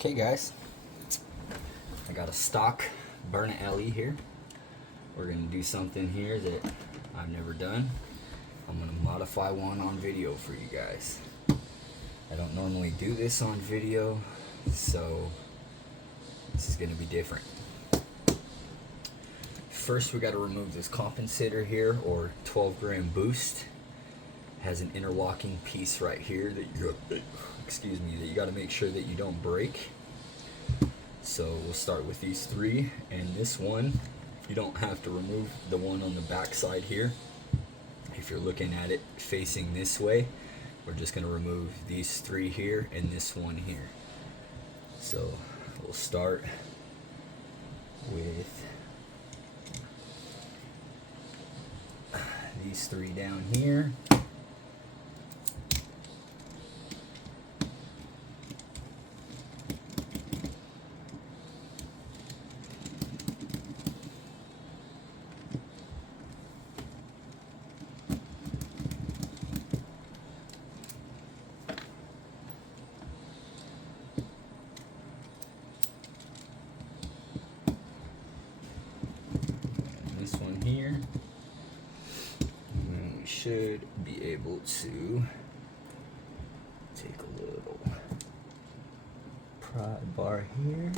Okay guys, I got a stock Byrna LE here. We're going to do something here that I've never done. I'm going to modify one on video for you guys. I don't normally do this on video, so this is going to be different. First we got to remove this compensator here, or 12-gram boost. It has an interlocking piece right here that you got to make sure that you don't break. So we'll start with these three, and this one you don't have to remove the one on the back side here. If you're looking at it facing this way, we're just going to remove these three here and this one here. So we'll start with these three down here. This one here, and we should be able to take a little pry bar here,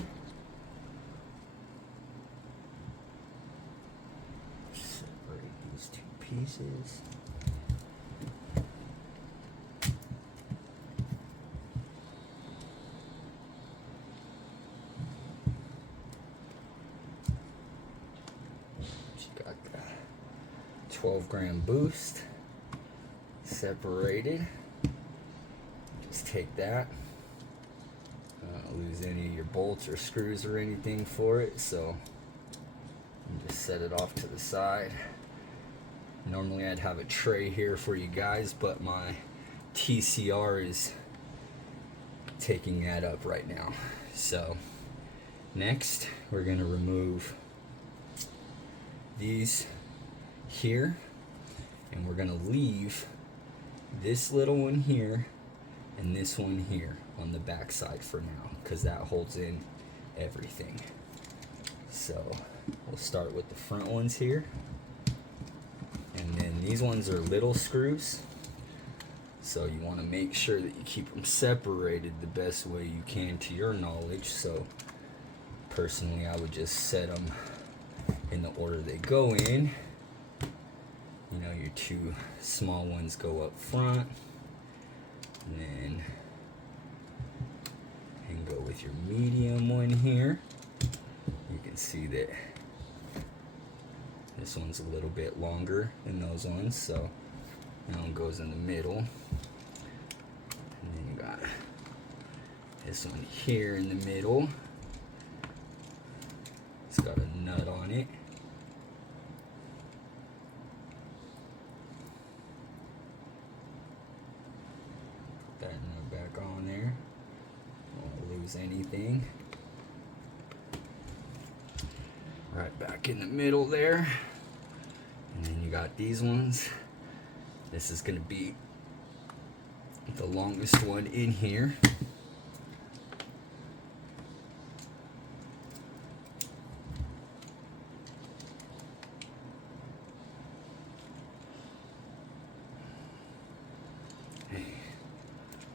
separate these two pieces. Got the 12-gram boost separated. Just take that. Don't lose any of your bolts or screws or anything for it, so just set it off to the side. Normally I'd have a tray here for you guys, but my TCR is taking that up right now. So next we're going to remove these here, and we're gonna leave this little one here and this one here on the back side for now, because that holds in everything. So we'll start with the front ones here, and then these ones are little screws, so you want to make sure that you keep them separated the best way you can to your knowledge. So personally I would just set them in the order they go in. You know, your two small ones go up front, and go with your medium one here. You can see that this one's a little bit longer than those ones, so that one goes in the middle. And then you got this one here in the middle. It's got a nut on it. Put that nut back on there. Don't lose anything. Right back in the middle there. And then you got these ones. This is going to be the longest one in here.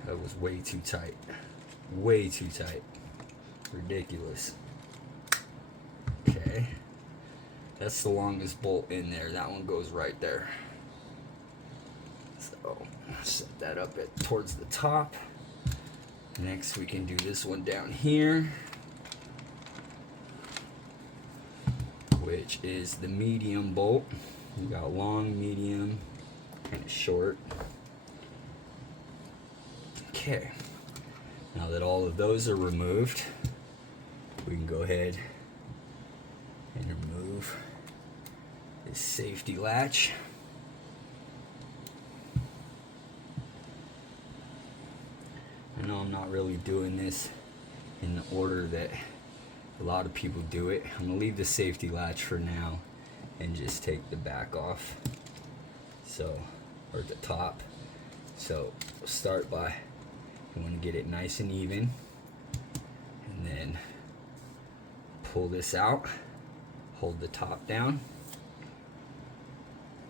That was way too tight. Way too tight. Ridiculous. Okay. That's the longest bolt in there. That one goes right there. So set that up towards the top. Next we can do this one down here, which is the medium bolt. You got long, medium, and a short. Okay, now that all of those are removed, we can go ahead and remove this safety latch. I know I'm not really doing this in the order that a lot of people do it. I'm going to leave the safety latch for now and just take the back off, or the top. So we'll start by, you want to get it nice and even, then pull this out, hold the top down,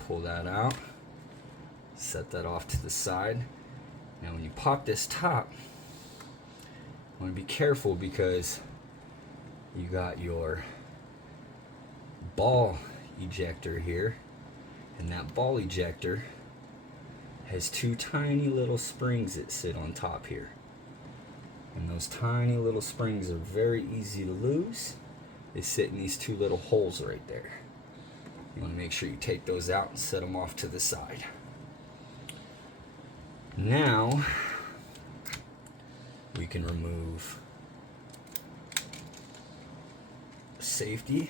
pull that out, set that off to the side. Now when you pop this top, you want to be careful because you got your ball ejector here, and that ball ejector has two tiny little springs that sit on top here. And those tiny little springs are very easy to lose. They sit in these two little holes right there. You want to make sure you take those out and set them off to the side. Now we can remove safety.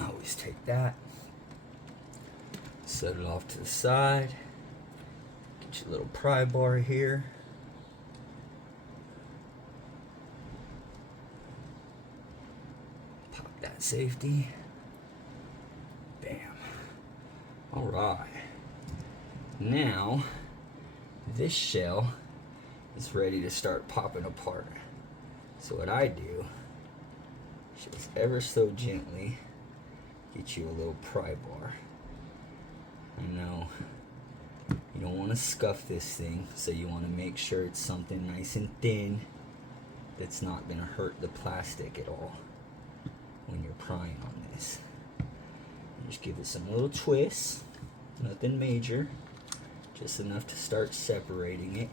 Always take that, set it off to the side, get your little pry bar here. Pop that safety. Bam. Alright. Now, this shell is ready to start popping apart. So what I do, just ever so gently, get you a little pry bar. I know you don't want to scuff this thing, so you want to make sure it's something nice and thin that's not going to hurt the plastic at all when you're prying on this. Just give it some little twists, nothing major, just enough to start separating it,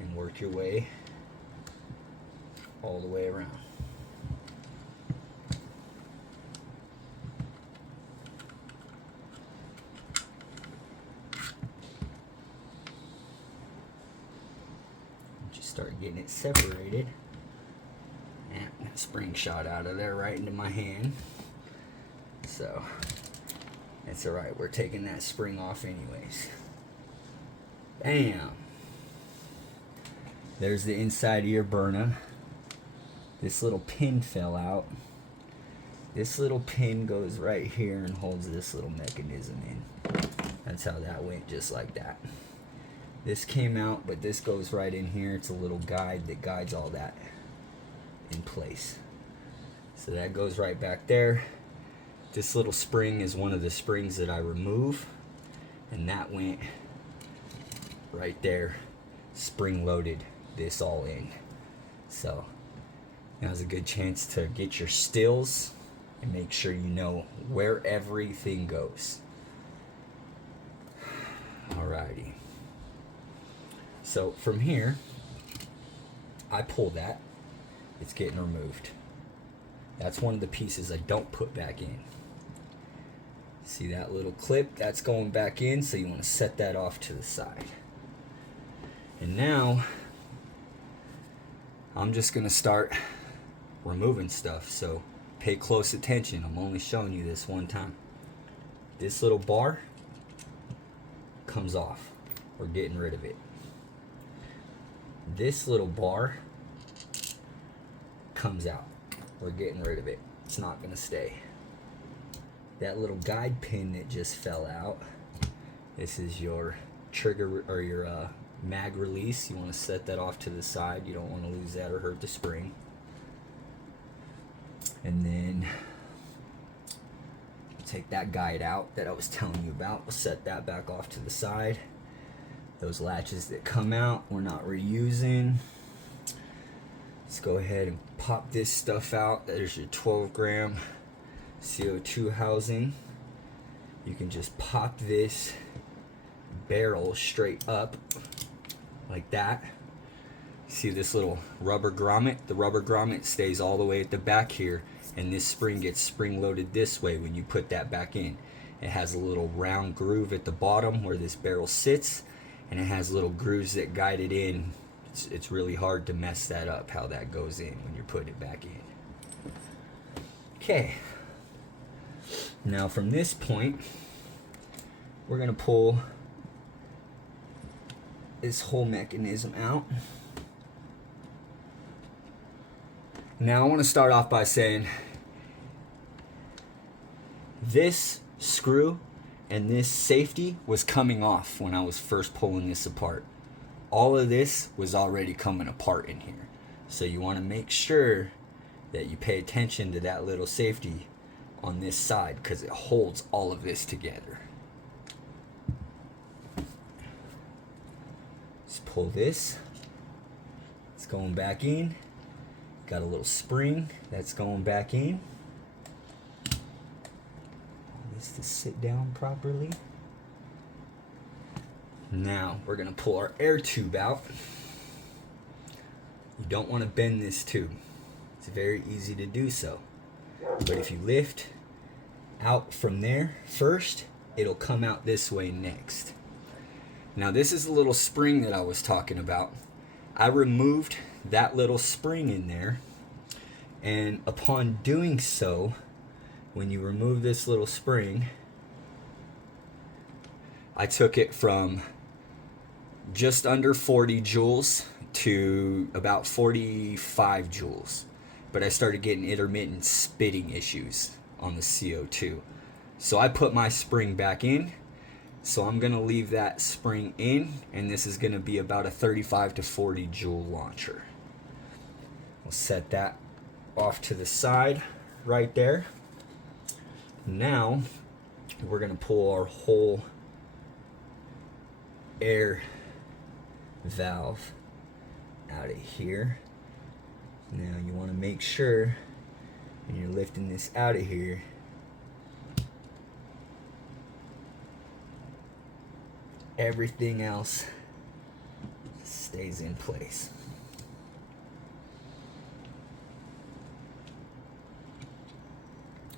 and work your way all the way around. Just start getting it separated. And spring shot out of there right into my hand. So it's alright, we're taking that spring off anyways. Bam! There's the inside of your Byrna. This little pin fell out. This little pin goes right here and holds this little mechanism in. That's how that went, just like that. This came out, but this goes right in here. It's a little guide that guides all that in place. So that goes right back there. This little spring is one of the springs that I remove, and that went right there, spring loaded this all in. So now's a good chance to get your stills and make sure you know where everything goes. Alrighty. So from here, I pull that, it's getting removed. That's one of the pieces I don't put back in. See that little clip? That's going back in, so you want to set that off to the side. And now, I'm just going to start removing stuff, so pay close attention. I'm only showing you this one time. This little bar comes off. We're getting rid of it. This little bar comes out. We're getting rid of it. It's not going to stay. That little guide pin that just fell out, this is your trigger or your mag release. You want to set that off to the side. You don't want to lose that or hurt the spring. And then take that guide out that I was telling you about. We'll set that back off to the side. Those latches that come out, we're not reusing. Let's go ahead and pop this stuff out. There's your 12-gram CO2 housing. You can just pop this barrel straight up like that. See this little rubber grommet? The rubber grommet stays all the way at the back here, and this spring gets spring loaded this way when you put that back in. It has a little round groove at the bottom where this barrel sits, and it has little grooves that guide it in. It's really hard to mess that up, how that goes in when you're putting it back in. Okay. Now from this point, we're going to pull this whole mechanism out. Now I want to start off by saying this screw and this safety was coming off when I was first pulling this apart. All of this was already coming apart in here. So you want to make sure that you pay attention to that little safety on this side, because it holds all of this together. Just pull this. It's going back in. Got a little spring that's going back in. This to sit down properly. Now we're going to pull our air tube out. You don't want to bend this tube. It's very easy to do so. But if you lift out from there first, it'll come out this way next. Now this is the little spring that I was talking about. I removed that little spring in there, and upon doing so, when you remove this little spring, I took it from just under 40 joules to about 45 joules. But I started getting intermittent spitting issues on the CO2. So I put my spring back in. So I'm going to leave that spring in, and this is going to be about a 35 to 40 joule launcher. We'll set that off to the side right there. Now we're going to pull our whole air valve out of here. Now you want to make sure when you're lifting this out of here, everything else stays in place.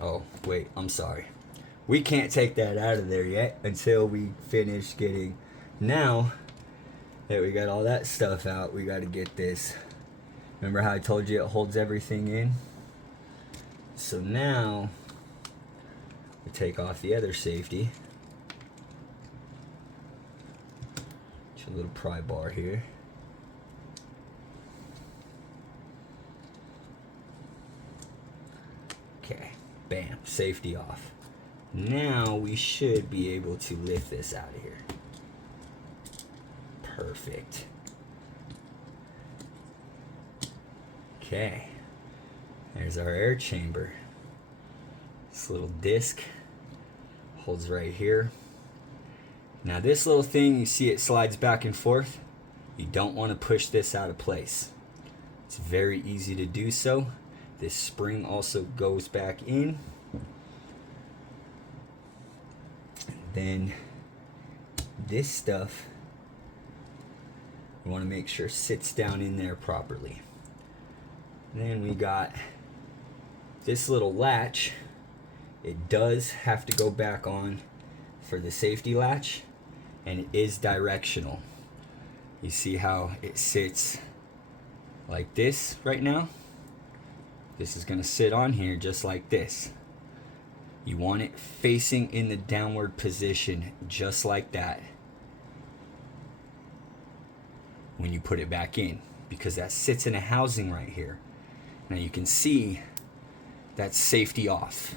Oh, wait, I'm sorry. We can't take that out of there yet until we finish getting... Now that we got all that stuff out, we got to get this. Remember how I told you it holds everything in? So now we take off the other safety. Get your little pry bar here. Okay, bam, safety off. Now we should be able to lift this out of here. Perfect. Okay, there's our air chamber. This little disc holds right here. Now this little thing, you see it slides back and forth. You don't want to push this out of place. It's very easy to do so. This spring also goes back in. And then this stuff, you want to make sure sits down in there properly. Then we got this little latch. It does have to go back on for the safety latch, and it is directional. You see how it sits like this right now? This is going to sit on here just like this. You want it facing in the downward position just like that when you put it back in, because that sits in a housing right here. Now you can see that's safety off.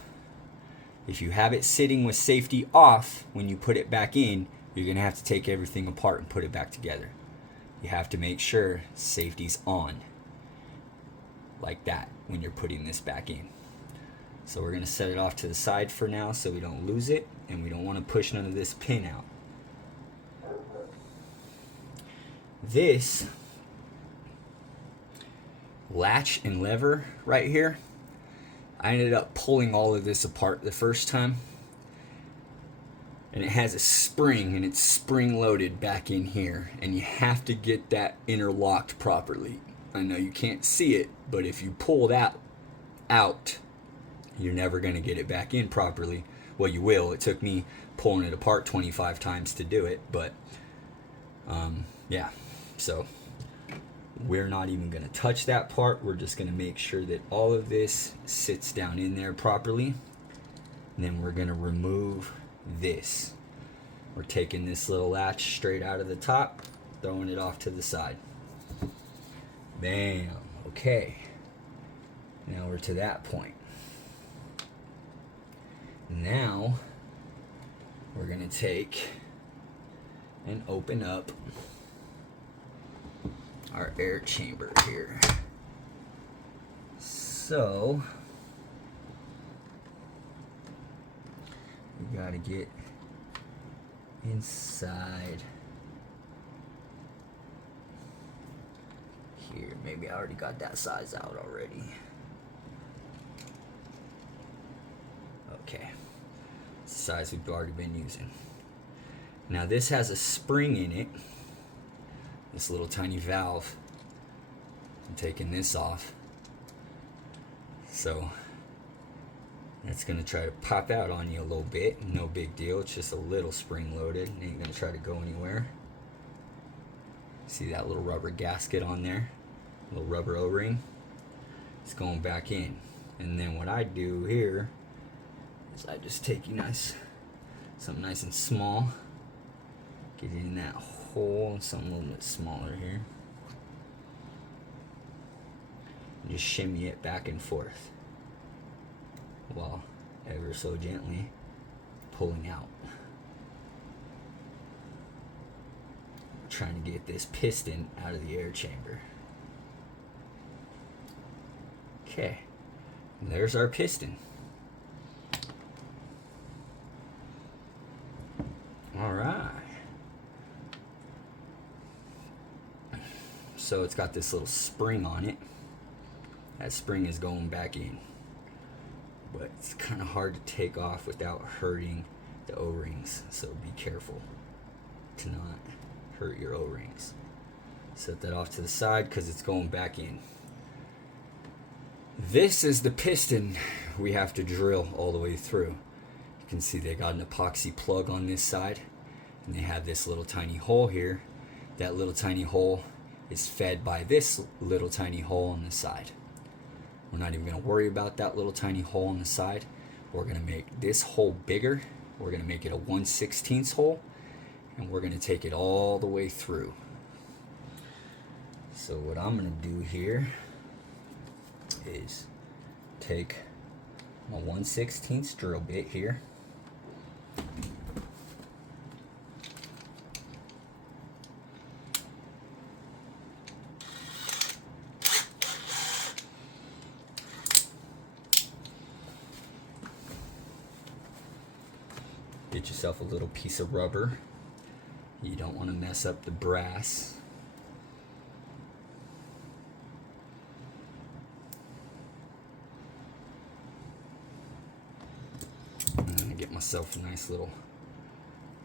If you have it sitting with safety off, when you put it back in, you're going to have to take everything apart and put it back together. You have to make sure safety's on, like that, when you're putting this back in. So we're going to set it off to the side for now so we don't lose it, and we don't want to push none of this pin out. This latch and lever right here, I ended up pulling all of this apart the first time, and it has a spring, and it's spring loaded back in here, and you have to get that interlocked properly. I know you can't see it, but if you pull that out, you're never going to get it back in properly. Well, you will. It took me pulling it apart 25 times to do it, but yeah, so we're not even going to touch that part. We're just going to make sure that all of this sits down in there properly. And then we're going to remove this. We're taking this little latch straight out of the top, throwing it off to the side. Bam. Okay. Now we're to that point. Now we're gonna take and open up our air chamber here. So we gotta get inside here. Maybe I already got that size out already. Okay, it's the size we've already been using. Now this has a spring in it, this little tiny valve. I'm taking this off, so it's gonna try to pop out on you a little bit. No big deal, it's just a little spring loaded. It ain't gonna try to go anywhere. See that little rubber gasket on there? Little rubber O-ring? It's going back in. And then what I do here is I just take something nice and small, get it in that hole, something a little bit smaller here. And just shimmy it back and forth while ever so gently pulling out. Trying to get this piston out of the air chamber. Okay, and there's our piston. All right. So it's got this little spring on it. That spring is going back in, but it's kind of hard to take off without hurting the O-rings, so be careful to not hurt your O-rings. Set that off to the side because it's going back in. This is the piston we have to drill all the way through. You can see they got an epoxy plug on this side, and they have this little tiny hole here. That little tiny hole is fed by this little tiny hole on the side. We're not even going to worry about that little tiny hole on the side. We're going to make this hole bigger. We're going to make it a 1/16 hole, and we're going to take it all the way through. So what I'm going to do here is take my 1/16 drill bit here, get yourself a little piece of rubber. You don't want to mess up the brass. I'm going to get myself a nice little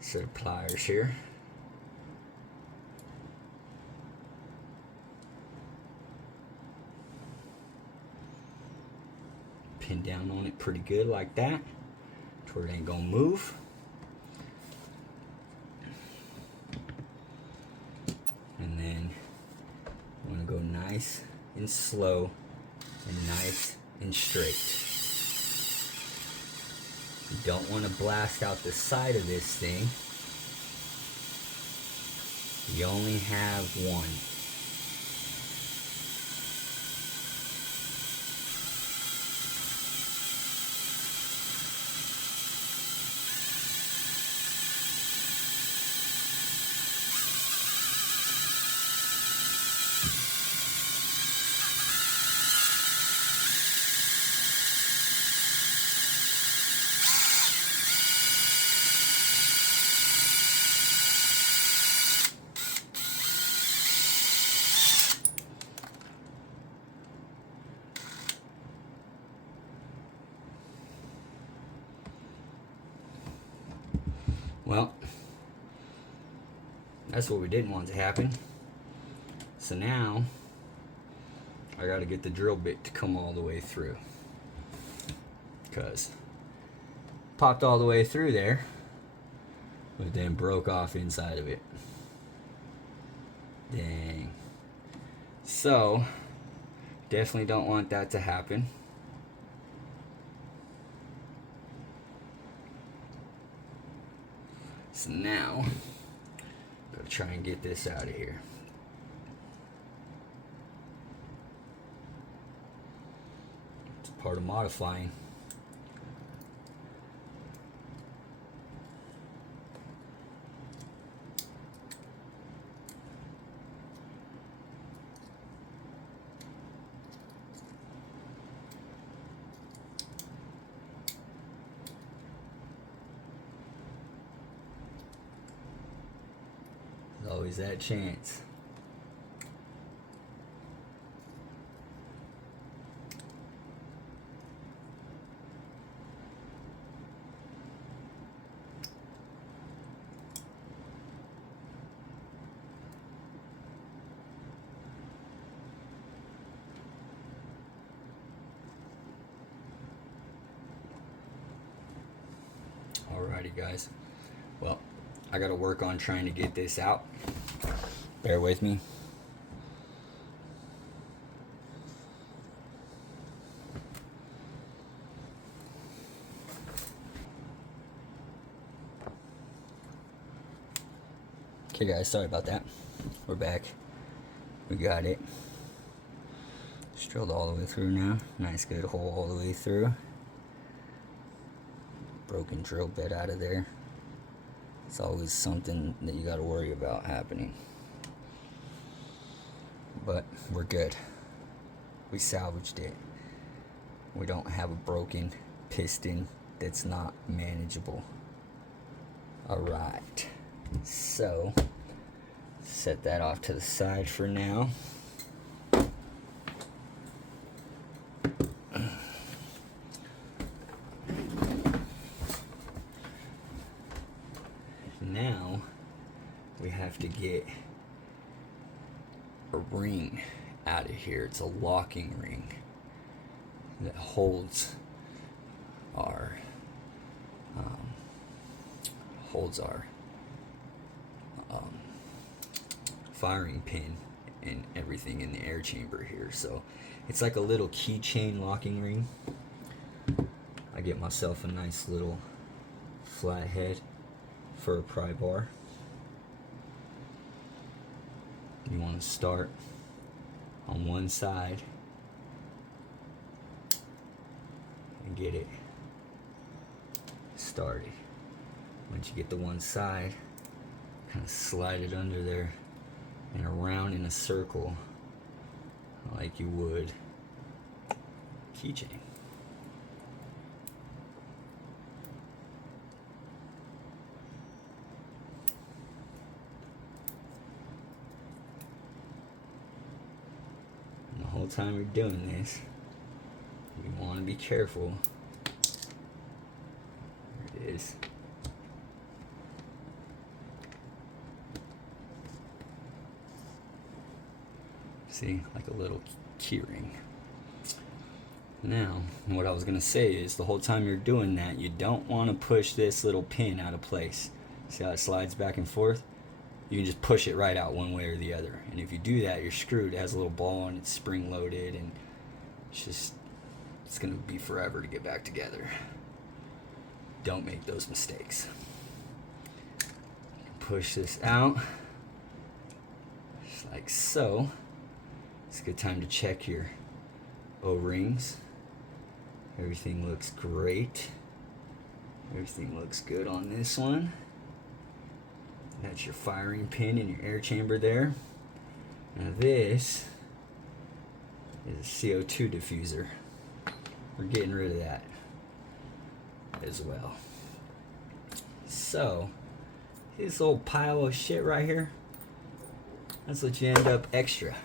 set of pliers here. Pin down on it pretty good like that, to where it ain't going to move. And then I'm going to go nice and slow and nice and straight. You don't want to blast out the side of this thing. You only have one. Well, that's what we didn't want to happen. So now I got to get the drill bit to come all the way through, because popped all the way through there, but then broke off inside of it. Dang. So definitely don't want that to happen. So now, gotta try and get this out of here. It's part of modifying. always that chance. Alrighty guys, well, I gotta work on trying to get this out. Bear with me. Okay guys, sorry about that. We're back. We got it. Just drilled all the way through now. Nice good hole all the way through. Broken drill bit out of there. It's always something that you got to worry about happening. But we're good. We salvaged it. We don't have a broken piston that's not manageable. Alright. So, set that off to the side for now. Now we have to get a ring out of here. It's a locking ring that holds our firing pin and everything in the air chamber here. So it's like a little keychain locking ring. I get myself a nice little flathead for a pry bar. You want to start on one side and get it started. Once you get the one side, kind of slide it under there and around in a circle like you would keychain. And the whole time you're doing this, you want to be careful. There it is. See, like a little key ring. Now, what I was gonna say is the whole time you're doing that, you don't want to push this little pin out of place. See how it slides back and forth? You can just push it right out one way or the other. And if you do that, you're screwed. It has a little ball and it's spring loaded, and it's gonna be forever to get back together. Don't make those mistakes. Push this out, just like so. It's a good time to check your O-rings. Everything looks great. Everything looks good on this one. That's your firing pin in your air chamber there. Now this is a CO2 diffuser. We're getting rid of that as well. So, this little pile of shit right here, that's what you end up extra.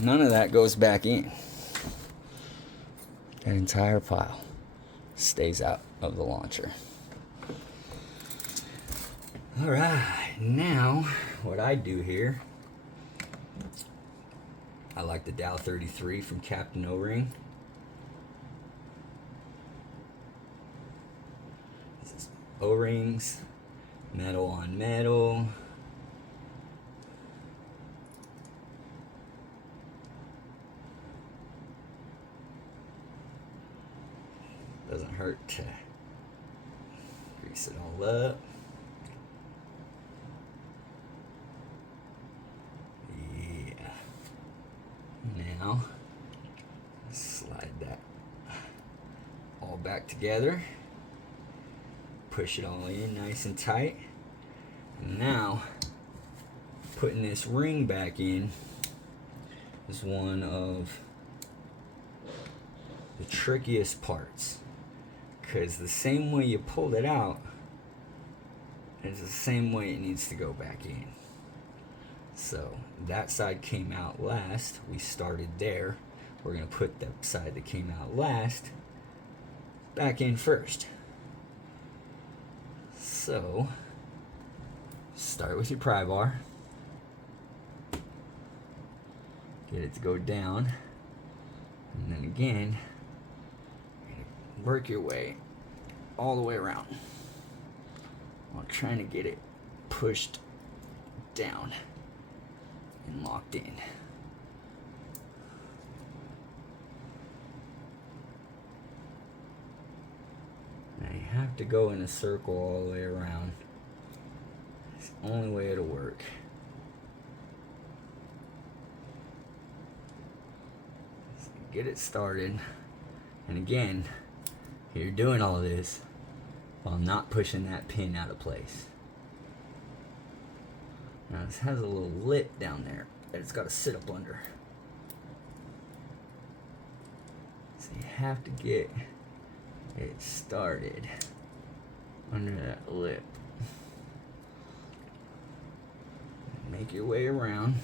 None of that goes back in. That entire pile stays out of the launcher. Alright, now what I do here, I like the Dow 33 from Captain O-Ring. This is O-rings, metal on metal. Doesn't hurt to grease it all up. Yeah. Now, slide that all back together. Push it all in nice and tight. And now, putting this ring back in is one of the trickiest parts. Because the same way you pulled it out is the same way it needs to go back in. So that side came out last. We started there. We're going to put the side that came out last back in first. So start with your pry bar. Get it to go down. And then again, work your way all the way around while trying to get it pushed down and locked in. Now you have to go in a circle all the way around. It's the only way it'll work. So get it started. And again, you're doing all this while not pushing that pin out of place. Now this has a little lip down there that it's got to sit up under. So you have to get it started under that lip. Make your way around.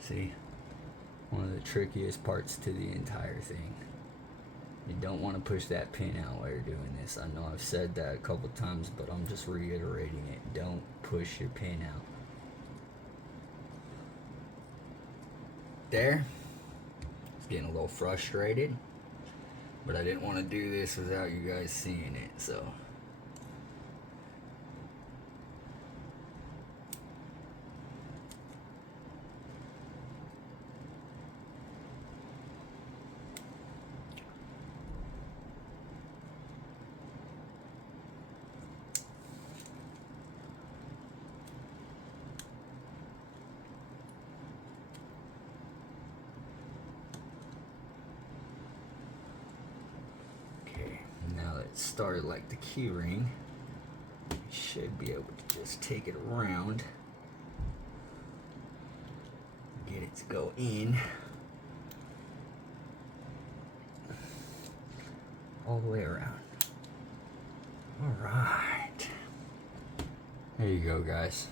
See, one of the trickiest parts to the entire thing. You don't want to push that pin out while you're doing this. I know I've said that a couple times, but I'm just reiterating it. Don't push your pin out. There. I was getting a little frustrated, but I didn't want to do this without you guys seeing it, so. Started like the key ring, you should be able to just take it around, get it to go in all the way around. All right, there you go, guys.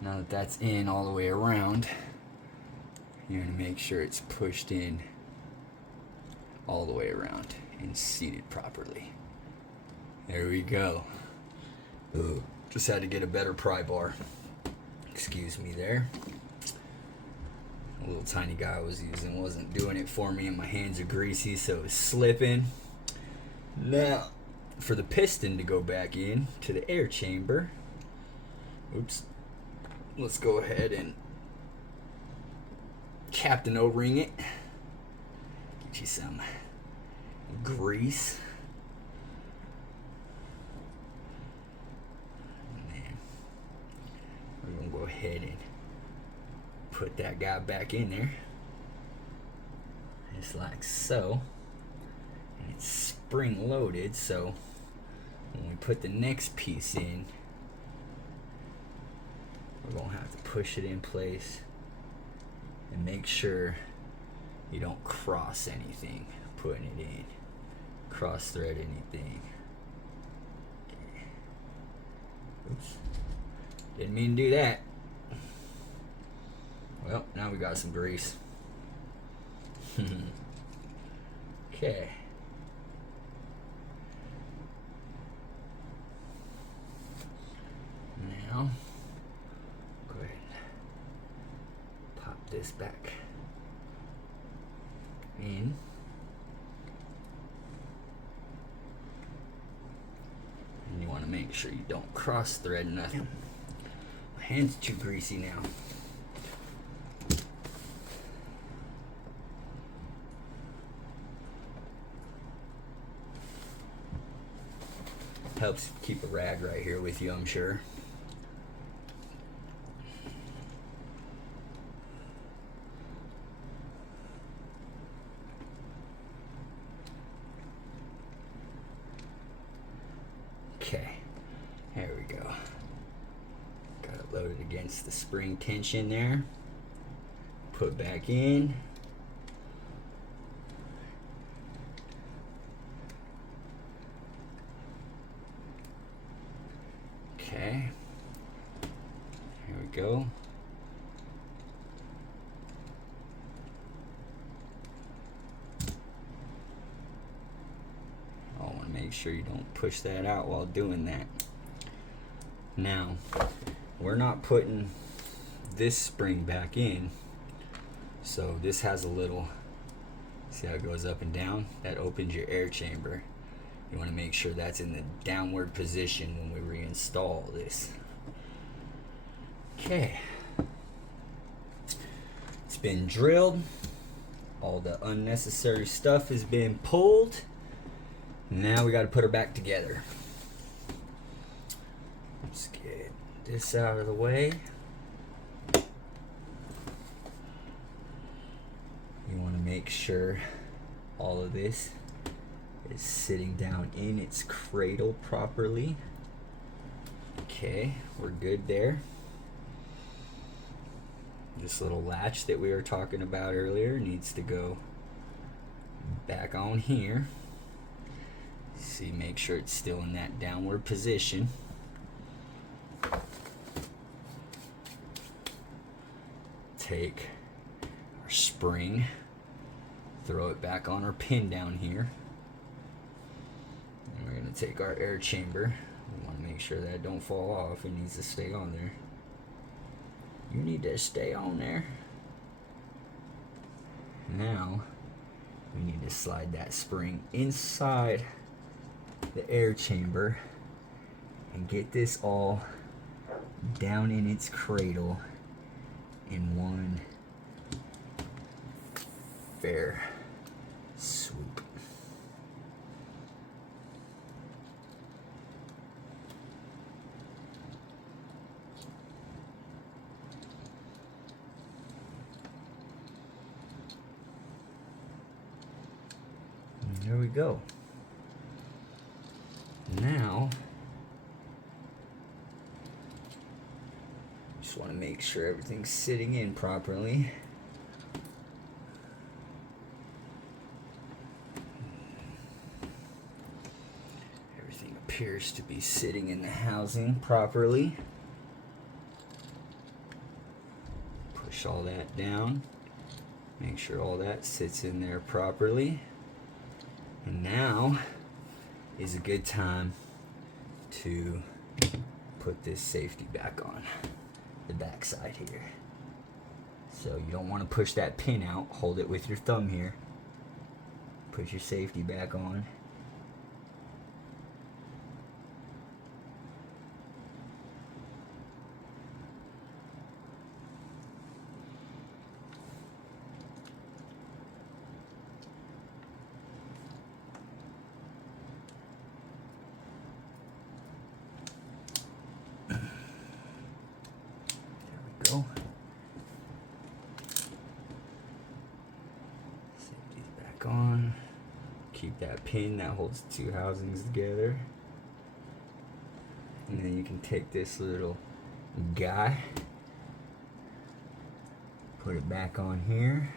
Now that that's in all the way around, you're gonna make sure it's pushed in all the way around and seated properly. There we go. Ooh, just had to get a better pry bar. Excuse me there. A little tiny guy I was using wasn't doing it for me, and my hands are greasy, so it was slipping. Now, for the piston to go back in to the air chamber, oops, let's go ahead and Captain O-ring it. Get you some grease. And then we're gonna go ahead and put that guy back in there, just like so. And it's spring loaded, so when we put the next piece in, we're gonna have to push it in place and make sure you don't cross anything putting it in. Cross thread anything. Okay. Oops. Didn't mean to do that. Well, now we got some grease. Okay. Now, go ahead and pop this back in. And you want to make sure you don't cross thread nothing. My hand's too greasy now. Helps keep a rag right here with you, I'm sure. Okay, there we go. Got it loaded against the spring tension there. Put back in. go. I want to make sure you don't push that out while doing that. Now, we're not putting this spring back in, so this has a little, see how it goes up and down? That opens your air chamber. You want to make sure that's in the downward position when we reinstall this. Okay, it's been drilled, all the unnecessary stuff has been pulled. Now we got to put her back together. Let's get this out of the way. You want to make sure all of this is sitting down in its cradle properly. Okay, we're good there. This little latch that we were talking about earlier needs to go back on here. See, make sure it's still in that downward position. Take our spring, throw it back on our pin down here. And we're going to take our air chamber. We want to make sure that don't fall off. It needs to stay on there. You need to stay on there. Now, we need to slide that spring inside the air chamber and get this all down in its cradle in one fair swoop. And there we go. Now, just want to make sure everything's sitting in properly. Everything appears to be sitting in the housing properly. Push all that down. Make sure all that sits in there properly. And now is a good time to put this safety back on the back side here. So you don't want to push that pin out. Hold it with your thumb here. Put your safety back on. Go. Safety's back on. Keep that pin that holds the two housings together. And then you can take this little guy, put it back on here.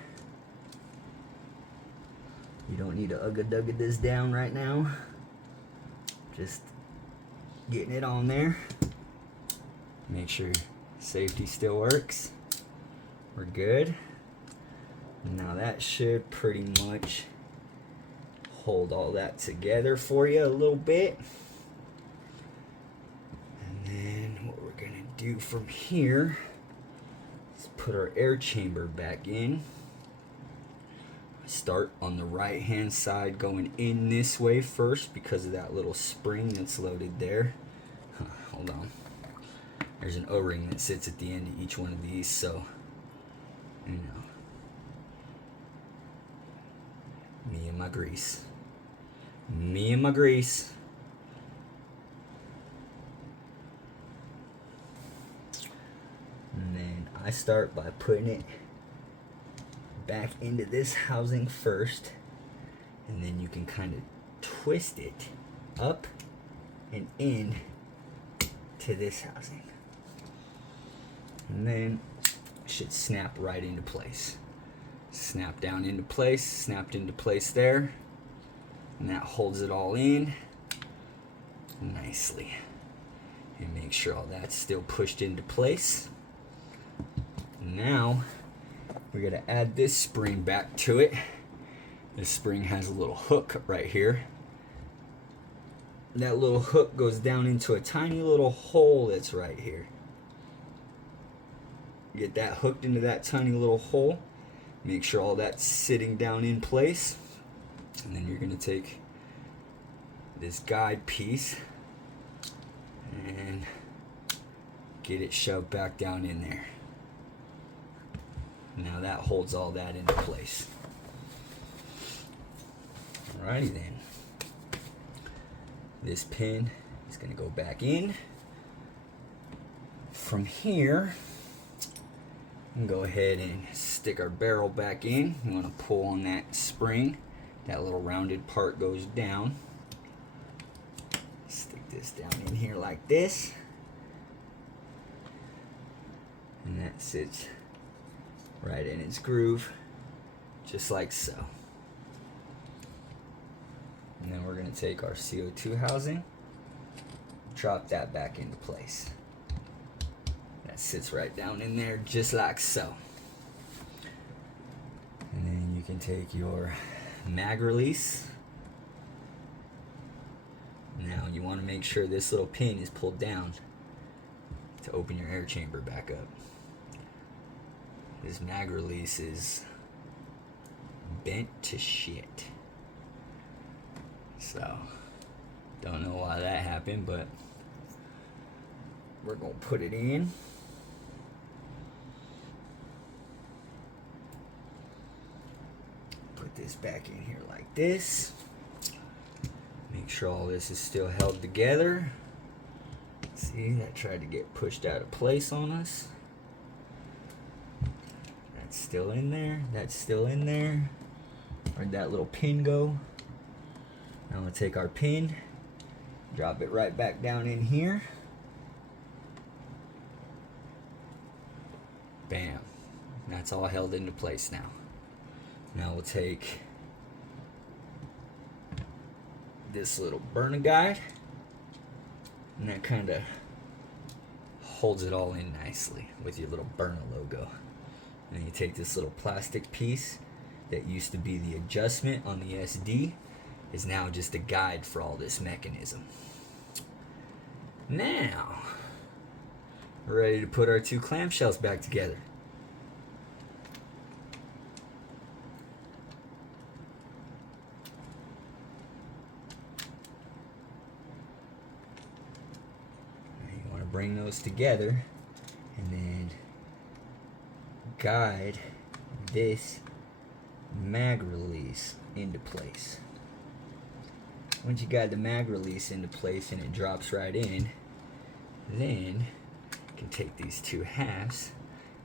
You don't need to ugga-dugga this down right now. Just getting it on there. Make sure safety still works. We're good. Now that should pretty much hold all that together for you a little bit. And then what we're gonna do from here is put our air chamber back in. Start on the right hand side going in this way first because of that little spring that's loaded there. Hold on. There's an O-ring that sits at the end of each one of these, so, you know, me and my grease. Me and my grease. And then I start by putting it back into this housing first, and then you can kind of twist it up and in to this housing. And then it should snap right into place. Snap down into place, snapped into place there. And that holds it all in nicely. And make sure all that's still pushed into place. Now we're gonna add this spring back to it. This spring has a little hook right here. That little hook goes down into a tiny little hole that's right here. Get that hooked into that tiny little hole. Make sure all that's sitting down in place. And then you're gonna take this guide piece and get it shoved back down in there. Now that holds all that into place. Alrighty then. This pin is going to go back in. From here, we can go ahead and stick our barrel back in. You want to pull on that spring. That little rounded part goes down. Stick this down in here like this. And that sits right in its groove, just like so. And then we're going to take our CO2 housing, drop that back into place. That sits right down in there, just like so. And then you can take your mag release. Now you want to make sure this little pin is pulled down to open your air chamber back up. This mag release is bent to shit. So, don't know why that happened, but we're going to put it in. Put this back in here like this. Make sure all this is still held together. See, that tried to get pushed out of place on us. That's still in there. That's still in there. Where'd that little pin go? Now we'll take our pin, drop it right back down in here. Bam. That's all held into place now. Now we'll take this little Byrna guide, and that kind of holds it all in nicely with your little Byrna logo. And you take this little plastic piece that used to be the adjustment on the SD, is now just a guide for all this mechanism. Now, we're ready to put our two clamshells back together. Now you want to bring those together and then guide this mag release into place. Once you got the mag release into place and it drops right in, then you can take these two halves,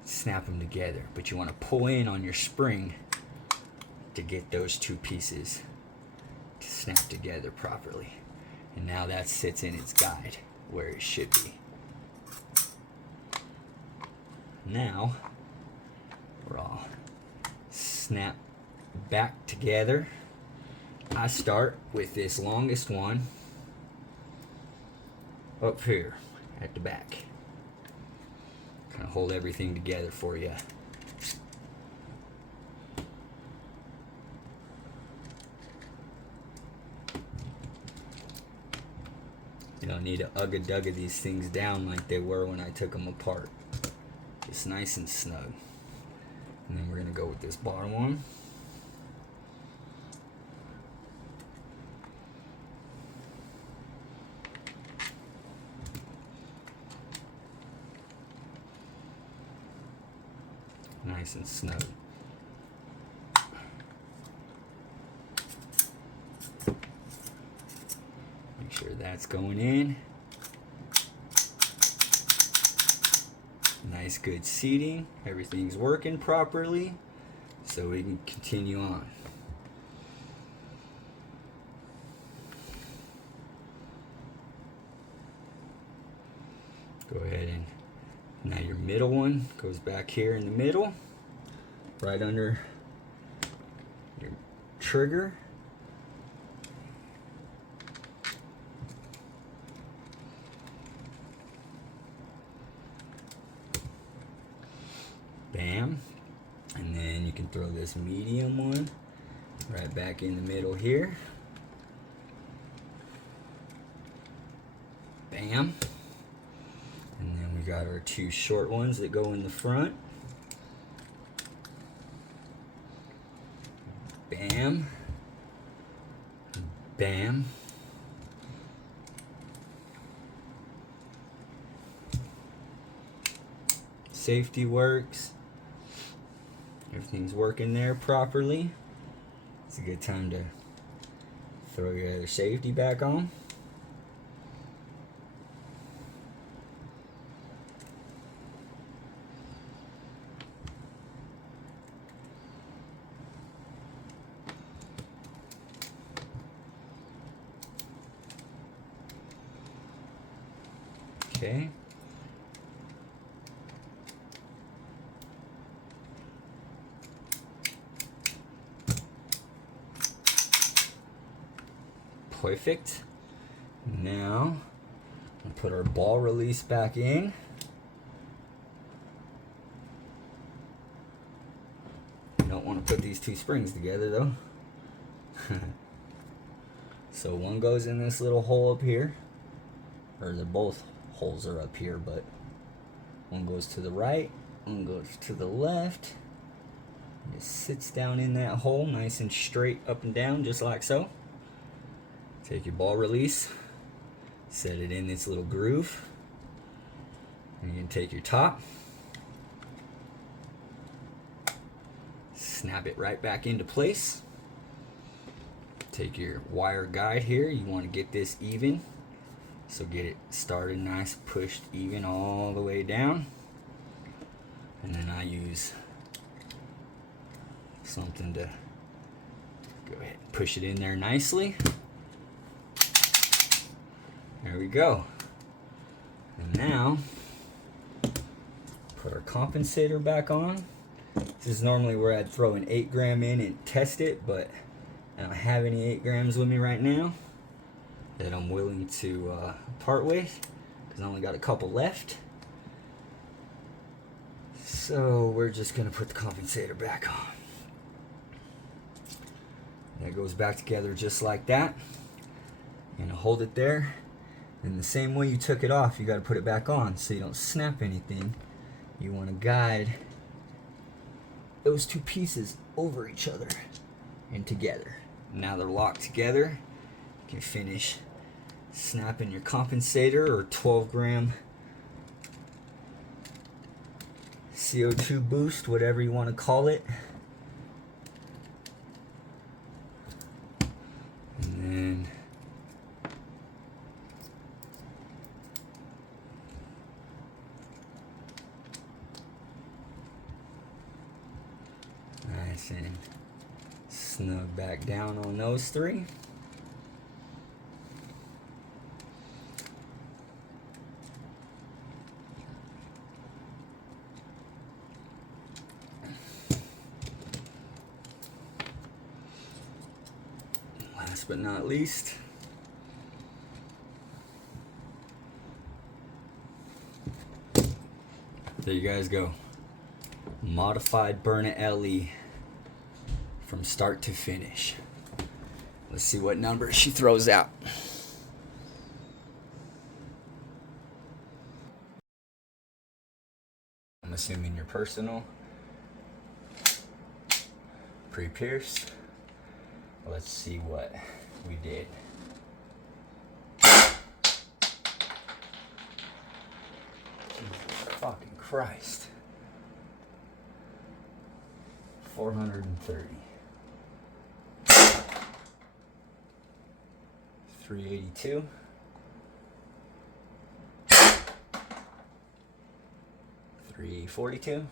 snap them together. But you want to pull in on your spring to get those two pieces to snap together properly. And now that sits in its guide where it should be. Now we're all snap back together. I start with this longest one up here at the back. Kind of hold everything together for you. You don't need to ugga-dugga these things down like they were when I took them apart. Just nice and snug. And then we're going to go with this bottom one. Nice and snug. Make sure that's going in. Nice good seating. Everything's working properly, so we can continue on. Go ahead and now your middle one goes back here in the middle, right under your trigger. Bam. And then you can throw this medium one right back in the middle here. Bam. And then we got our two short ones that go in the front. Bam. Bam. Safety works. Everything's working there properly. It's a good time to throw your other safety back on. Okay. Perfect. Now we'll put our ball release back in. You don't want to put these two springs together though. So one goes in this little hole up here, or they're both holes are up here, but one goes to the right, one goes to the left. It sits down in that hole nice and straight up and down, just like so. Take your ball release, set it in this little groove, and you can take your top, snap it right back into place. Take your wire guide here, you want to get this even, so get it started nice, pushed even all the way down. And then I use something to go ahead and push it in there nicely. There we go. And now, put our compensator back on. This is normally where I'd throw an 8 gram in and test it, but I don't have any 8 grams with me right now that I'm willing to part with, because I only got a couple left. So we're just gonna put the compensator back on. That goes back together just like that. You're gonna hold it there. And the same way you took it off, you got to put it back on so you don't snap anything. You want to guide those two pieces over each other and together. Now they're locked together. You can finish snapping your compensator or 12 gram CO2 boost, whatever you want to call it. And then nice and snug back down on those three. Last but not least, there you guys go. Modified Byrna LE from start to finish. Let's see what number she throws out. I'm assuming your personal, pre-pierced. Let's see what we did. Jesus fucking Christ. 430. 382. 342.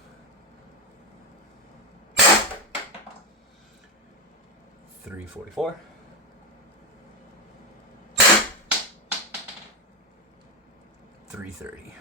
344. 330.